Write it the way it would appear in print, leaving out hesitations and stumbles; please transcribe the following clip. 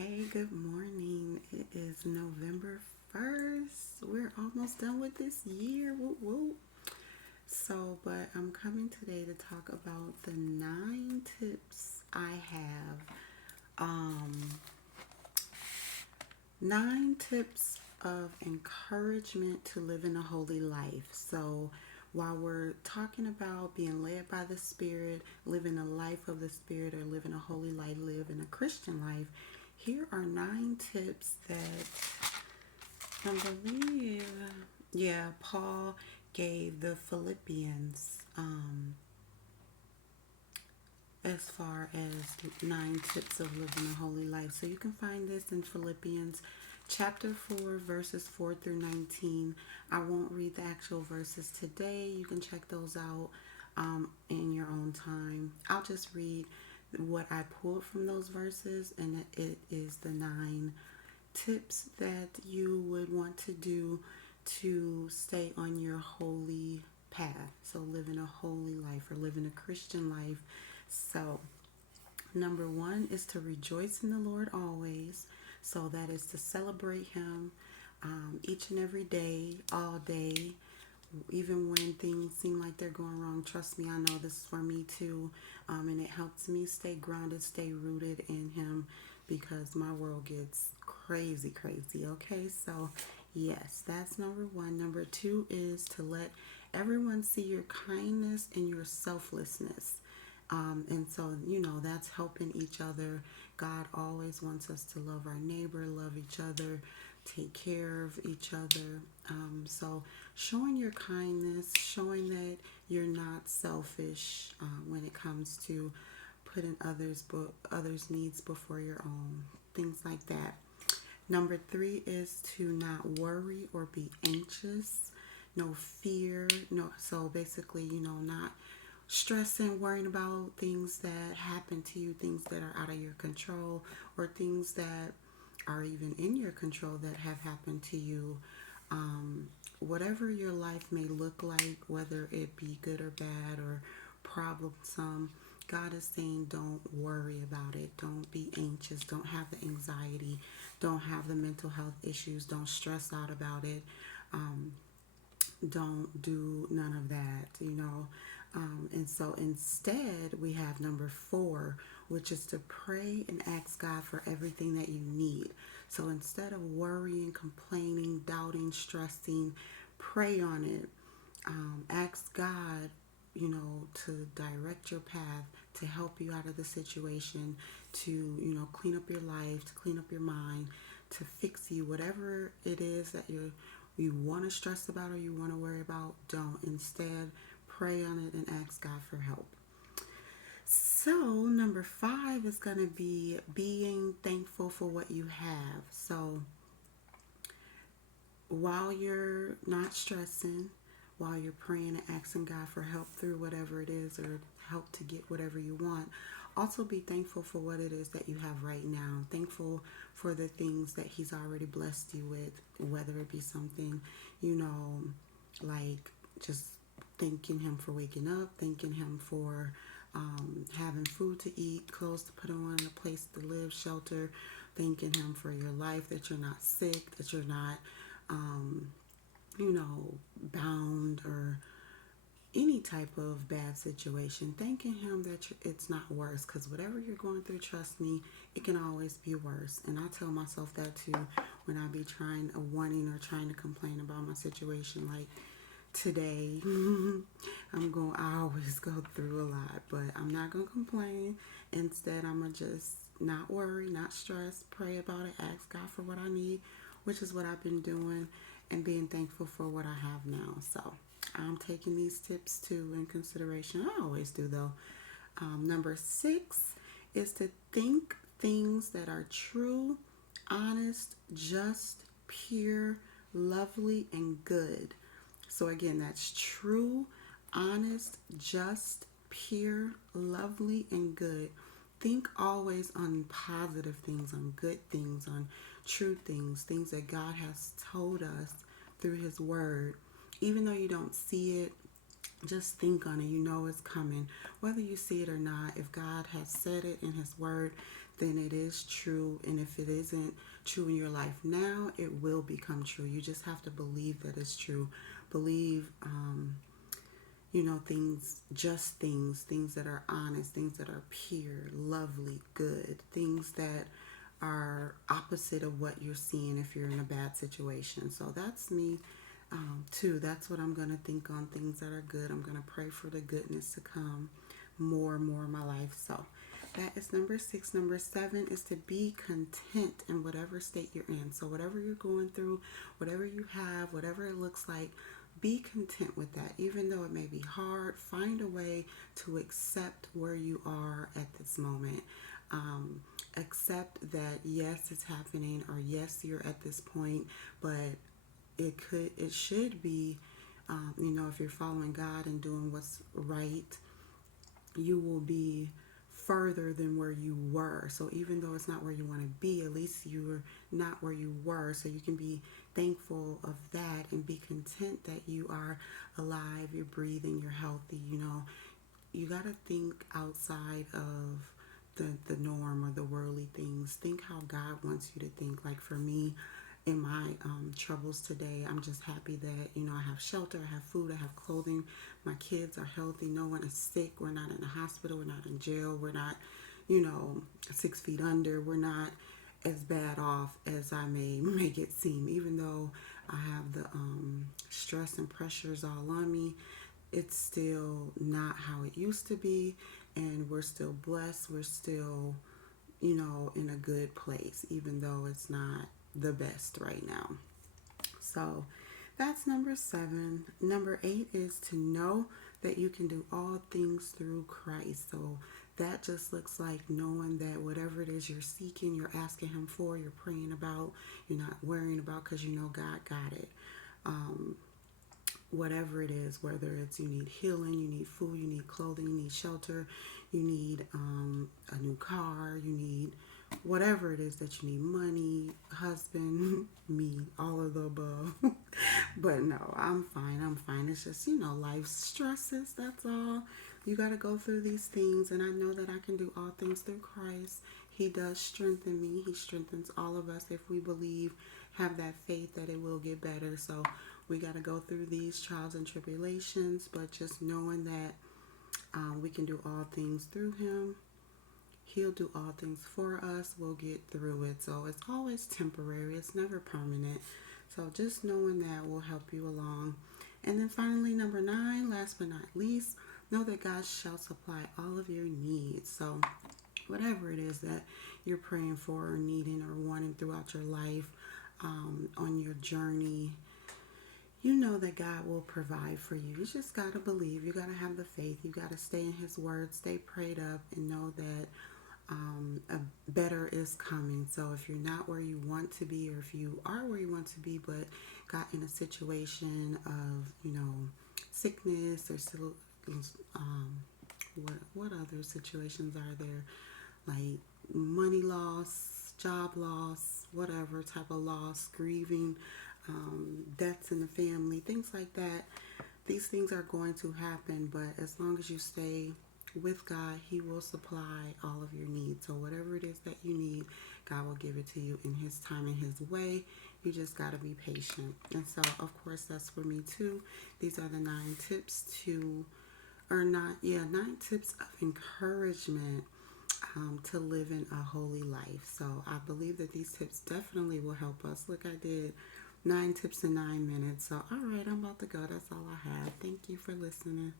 Hey, good morning. It is November 1st. We're almost done with this year. Woo woo. But I'm coming today to talk about the 9 tips I have. 9 tips of encouragement to live in a holy life. So, while we're talking about being led by the Spirit, living a life of the Spirit, or living a holy life, live in a Christian life, here are 9 tips that I believe, Paul gave the Philippians as far as 9 tips of living a holy life. So you can find this in Philippians chapter 4, verses 4 through 19. I won't read the actual verses today. You can check those out in your own time. I'll just read what I pulled from those verses, and it is the 9 tips that you would want to do to stay on your holy path. So, living a holy life or living a Christian life. So, number 1 is to rejoice in the Lord always. So, that is to celebrate Him each and every day, all day, even when things seem like they're going wrong. Trust me, I know this is for me too. And it helps me stay grounded, stay rooted in Him because my world gets crazy, crazy. Okay, so yes, that's number 1. Number 2 is to let everyone see your kindness and your selflessness. And so, that's helping each other. God always wants us to love our neighbor, love each other, take care of each other. So, showing your kindness, showing that you're not selfish when it comes to putting others' needs before your own, things like that. Number 3 is to not worry or be anxious, no fear, no. So basically, not stressing, worrying about things that happen to you, things that are out of your control, or things that are even in your control that have happened to you. Whatever your life may look like, whether it be good or bad or problemsome, God is saying don't worry about it. Don't be anxious. Don't have the anxiety. Don't have the mental health issues. Don't stress out about it. Don't do none of that. And so instead, we have number 4, which is to pray and ask God for everything that you need. So instead of worrying, complaining, doubting, stressing, pray on it. Ask God, to direct your path, to help you out of the situation, to, clean up your life, to clean up your mind, to fix you, whatever it is that you want to stress about or you want to worry about. Don't. Instead, pray on it and ask God for help. So, number 5 is going to be being thankful for what you have. So, while you're not stressing, while you're praying and asking God for help through whatever it is or help to get whatever you want, also be thankful for what it is that you have right now. Thankful for the things that He's already blessed you with, whether it be something, like just thanking Him for waking up, thanking Him for having food to eat, clothes to put on, a place to live, shelter, thanking Him for your life, that you're not sick, that you're not, bound or any type of bad situation, thanking Him that it's not worse, because whatever you're going through, trust me, it can always be worse. And I tell myself that too when I be wanting or trying to complain about my situation. Like today, I always go through a lot, but I'm not going to complain. Instead, I'm going to just not worry, not stress, pray about it, ask God for what I need, which is what I've been doing, and being thankful for what I have now. So I'm taking these tips too in consideration. I always do though. Number 6 is to think things that are true, honest, just, pure, lovely, and good. So again, that's true, honest, just, pure, lovely, and good. Think always on positive things, on good things, on true things, things that God has told us through His Word. Even though you don't see it, just think on it. You know it's coming. Whether you see it or not, if God has said it in His Word, then it is true. And if it isn't true in your life now, it will become true. You just have to believe that it's true. Believe, things that are honest, things that are pure, lovely, good, things that are opposite of what you're seeing if you're in a bad situation. So that's me, too. That's what I'm going to think on, things that are good. I'm going to pray for the goodness to come more and more in my life. So that is number 6. Number 7 is to be content in whatever state you're in. So whatever you're going through, whatever you have, whatever it looks like, be content with that. Even though it may be hard, find a way to accept where you are at this moment. Accept that yes, it's happening, or yes, you're at this point, but it should be, if you're following God and doing what's right, you will be further than where you were. So even though it's not where you want to be, at least you're not where you were. So you can be thankful of that and be content that you are alive, you're breathing, you're healthy. You got to think outside of the norm or the worldly things. Think how God wants you to think. Like for me, in my troubles today, I'm just happy that I have shelter, I have food, I have clothing, my kids are healthy, no one is sick, we're not in a hospital, we're not in jail, we're not 6 feet under, we're not as bad off as I may make it seem. Even though I have the stress and pressures all on me, it's still not how it used to be, and we're still blessed, we're still in a good place, even though it's not the best right now. So that's number 7. Number 8 is to know that you can do all things through Christ. So that just looks like knowing that whatever it is you're seeking, you're asking Him for, you're praying about, you're not worrying about, because God got it. Whatever it is, whether it's you need healing, you need food, you need clothing, you need shelter, you need a new car, you need whatever it is that you need, money, husband, me, all of the above. But no, I'm fine. It's just, life stresses, that's all. You got to go through these things, and I know that I can do all things through Christ. He does strengthen me. He strengthens all of us if we believe, have that faith that it will get better. So we got to go through these trials and tribulations, but just knowing that we can do all things through Him. He'll do all things for us. We'll get through it. So it's always temporary. It's never permanent. So just knowing that will help you along. And then finally, number 9, last but not least, know that God shall supply all of your needs. So whatever it is that you're praying for or needing or wanting throughout your life, on your journey, you know that God will provide for you. You just got to believe. You got to have the faith. You got to stay in His word, stay prayed up, and know that a better is coming. So if you're not where you want to be, or if you are where you want to be but got in a situation of sickness, or what other situations are there, like money loss, job loss, whatever type of loss, grieving, deaths in the family, things like that. These things are going to happen, but as long as you stay with God, He will supply all of your needs. So whatever it is that you need, God will give it to you in His time and His way. You just got to be patient. And so, of course, that's for me too. These are the 9 tips of encouragement to live in a holy life. So I believe that these tips definitely will help us. Look, I did 9 tips in 9 minutes. So, all right, I'm about to go. That's all I have. Thank you for listening.